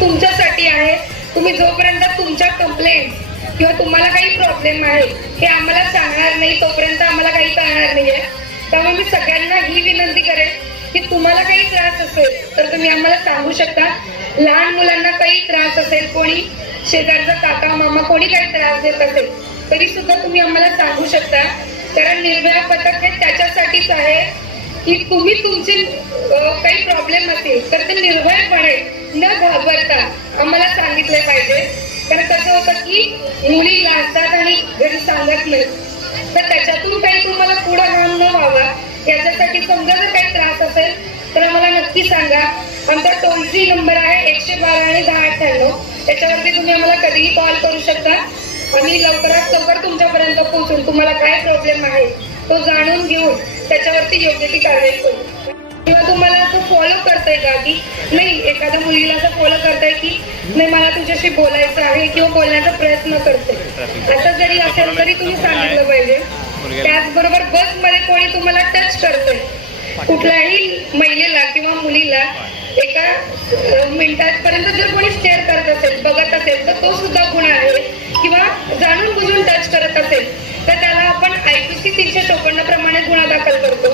तुमच्यासाठी आहे. तुम्ही जोपर्यंत तुमच्या कंप्लेंट किंवा तुम्हाला काही प्रॉब्लेम आहे हे आम्हाला सांगणार नाही तोपर्यंत आम्हाला काही कळणार नाहीये. त्यामुळे मी सगळ्यांना ही विनंती करेन की तुम्हाला काही त्रास असेल तर तुम्ही आम्हाला सांगू शकता. लहान मुलांना काही त्रास असेल, कोणी शेजारचा काका मामा कोणी काही त्रास देत असेल तरी सुद्धा तुम्ही आम्हाला सांगू शकता. कारण निर्भया पथक हे त्याच्यासाठीच आहे की तुम्ही तुमचे काही प्रॉब्लेम असेल तर ते निर्भयपणे न घाबरता आम्हाला सांगितले पाहिजे. कारण कसं होतं की मुली लाजतात आणि घरी सांगत नाही, तर त्याच्यातून काही तुम्हाला पुढे घाम न व्हावा याच्यासाठी समजा जर काही त्रास असेल तर आम्हाला नक्की सांगा. आमचा टोल फ्री नंबर आहे 112 आणि 1098. त्याच्यावरती तुम्ही आम्हाला कधीही कॉल करू शकता. आम्ही लवकरात लवकर तुमच्यापर्यंत पोहोचून तुम्हाला काय प्रॉब्लेम आहे तो जाणून घेऊन त्याच्यावरती योग्य ती कारवाई करू. किंवा तुम्हाला असं फॉलो करताय का की नाही, एखाद्या मुलीला असं फॉलो करताय की नाही मला तुझ्याशी बोलायचं आहे किंवा बोलण्याचा प्रयत्न करते, असं जरी असेल तरी तुम्ही सांगितलं पाहिजे. त्याचबरोबर बसमध्ये कोणी तुम्हाला टच करतंय, कुठल्याही महिलेला किंवा मुलीला एका मिनिटापर्यंत जर कोणी स्टेअर करत असेल, बघत असेल तर तो सुद्धा गुन्हा आहे. किंवा जाणून बुजून टच करत असेल तर त्याला आपण IPC 354 प्रमाणे गुन्हा दाखल करतो.